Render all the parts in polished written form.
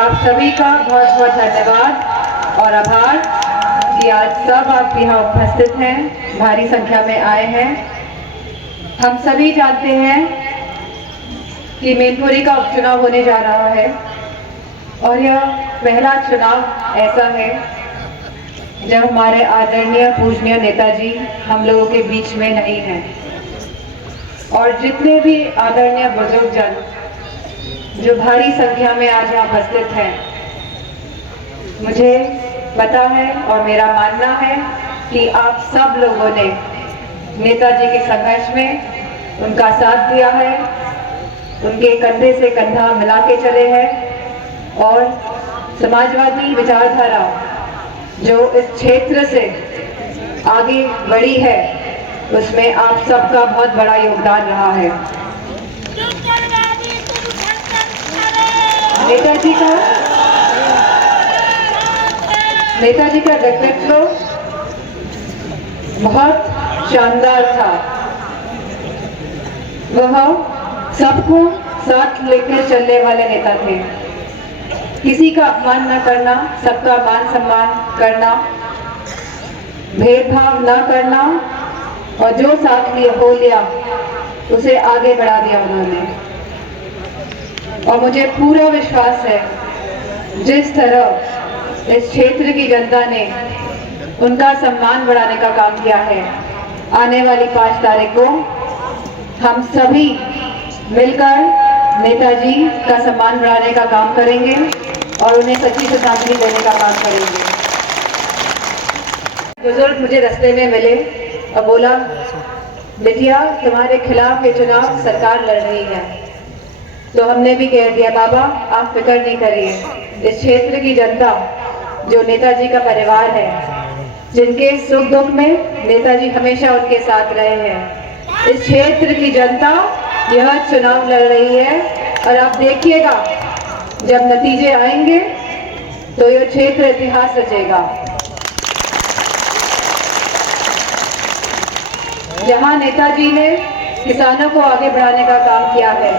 आप सभी का बहुत बहुत धन्यवाद और आभार कि आज सब आप यहाँ उपस्थित हैं, भारी संख्या में आए हैं। हम सभी जानते हैं कि मैनपुरी का उपचुनाव होने जा रहा है और यह पहला चुनाव ऐसा है जब हमारे आदरणीय पूजनीय नेताजी हम लोगों के बीच में नहीं हैं। और जितने भी आदरणीय बुजुर्गजन जो भारी संख्या में आज यहाँ उपस्थित हैं, मुझे पता है और मेरा मानना है कि आप सब लोगों ने नेताजी के संघर्ष में उनका साथ दिया है, उनके कंधे से कंधा मिला के चले हैं और समाजवादी विचारधारा जो इस क्षेत्र से आगे बढ़ी है उसमें आप सबका बहुत बड़ा योगदान रहा है। नेताजी का व्यक्तित्व बहुत शानदार था। वह सबको साथ लेकर चलने वाले नेता थे। किसी का अपमान न करना, सबका मान सम्मान करना, भेदभाव न करना और जो साथ हो लिया उसे आगे बढ़ा दिया उन्होंने। और मुझे पूरा विश्वास है जिस तरह इस क्षेत्र की जनता ने उनका सम्मान बढ़ाने का काम किया है, आने वाली 5 तारीख को हम सभी मिलकर नेताजी का सम्मान बढ़ाने का काम करेंगे और उन्हें सच्ची श्रद्धांजलि देने का काम करेंगे। बुजुर्ग मुझे रास्ते में मिले और बोला, बिटिया तुम्हारे खिलाफ ये चुनाव सरकार लड़ रही है। तो हमने भी कह दिया, बाबा आप फिक्र नहीं करिए, इस क्षेत्र की जनता जो नेताजी का परिवार है, जिनके सुख दुख में नेताजी हमेशा उनके साथ रहे हैं, इस क्षेत्र की जनता यह चुनाव लड़ रही है और आप देखिएगा जब नतीजे आएंगे तो यह क्षेत्र इतिहास रचेगा। जहां नेताजी ने किसानों को आगे बढ़ाने का काम किया है,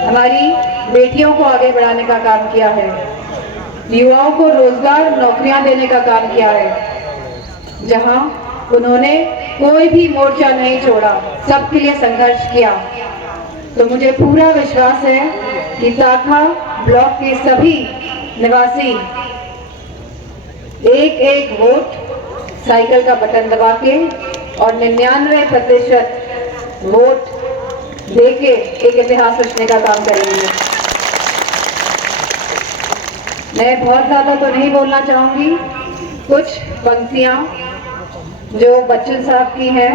हमारी बेटियों को आगे बढ़ाने का काम किया है, युवाओं को रोजगार नौकरियां देने का काम किया है, जहां उन्होंने कोई भी मोर्चा नहीं छोड़ा, सबके लिए संघर्ष किया, तो मुझे पूरा विश्वास है कि ताखा ब्लॉक के सभी निवासी एक वोट साइकिल का बटन दबा के और 99% वोट देके एक इतिहास रचने का काम करेंगे। मैं बहुत ज्यादा तो नहीं बोलना चाहूंगी, कुछ पंक्तियां जो बच्चन साहब की हैं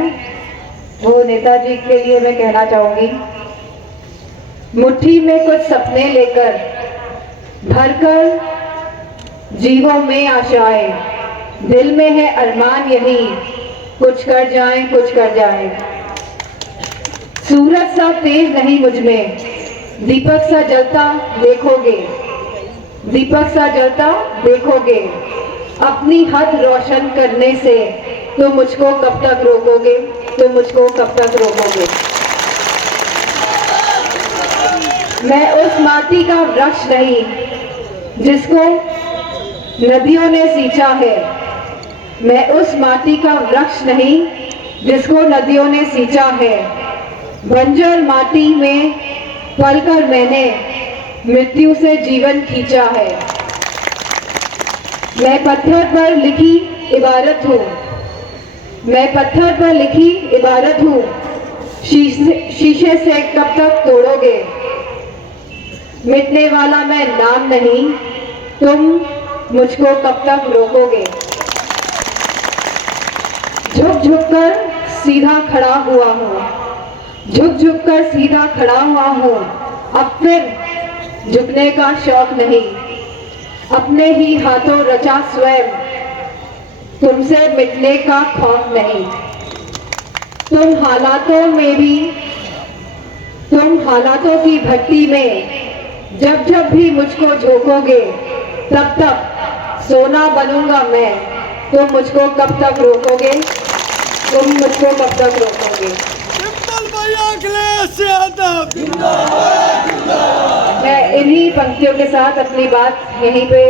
वो नेताजी के लिए मैं कहना चाहूंगी। मुट्ठी में कुछ सपने लेकर भरकर जीवों में आशाएं, दिल में है अरमान यही, कुछ कर जाएं कुछ कर जाएं। सूरज सा तेज नहीं मुझ में, दीपक सा जलता देखोगे, दीपक सा जलता देखोगे, अपनी हद रोशन करने से तो मुझको कब तक रोकोगे, तो मुझको कब तक रोकोगे। मैं उस माटी का वृक्ष नहीं जिसको नदियों ने सींचा है, मैं उस माटी का वृक्ष नहीं जिसको नदियों ने सींचा है, बंजर माटी में पलकर मैंने मृत्यु से जीवन खींचा है। मैं पत्थर पर लिखी इबारत हूँ, मैं पत्थर पर लिखी इबारत हूँ, शीशे से कब तक तोड़ोगे, मिटने वाला मैं नाम नहीं, तुम मुझको कब तक रोकोगे। झुक झुक कर सीधा खड़ा हुआ हूँ, झुक झुक कर सीधा खड़ा हुआ हूँ, अब फिर झुकने का शौक नहीं, अपने ही हाथों रचा स्वयं, तुमसे मिटने का खौफ नहीं। तुम हालातों की भट्टी में जब जब भी मुझको झोंकोगे, तब तक सोना बनूंगा मैं, तुम मुझको कब तक रोकोगे, तुम मुझको कब तक रोकोगे। अखिलेश यादव मैं इन्हीं पंक्तियों के साथ अपनी बात यहीं पे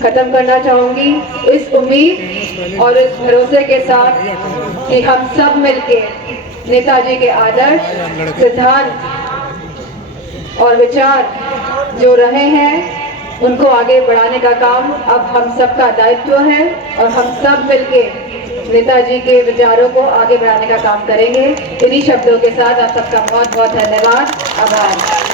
खत्म करना चाहूंगी, इस उम्मीद और इस भरोसे के साथ कि हम सब मिलके नेताजी के आदर्श, सिद्धांत और विचार जो रहे हैं उनको आगे बढ़ाने का काम अब हम सबका दायित्व है और हम सब मिलके नेताजी के विचारों को आगे बढ़ाने का काम करेंगे। इन्हीं शब्दों के साथ आप सबका बहुत बहुत धन्यवाद, आभार।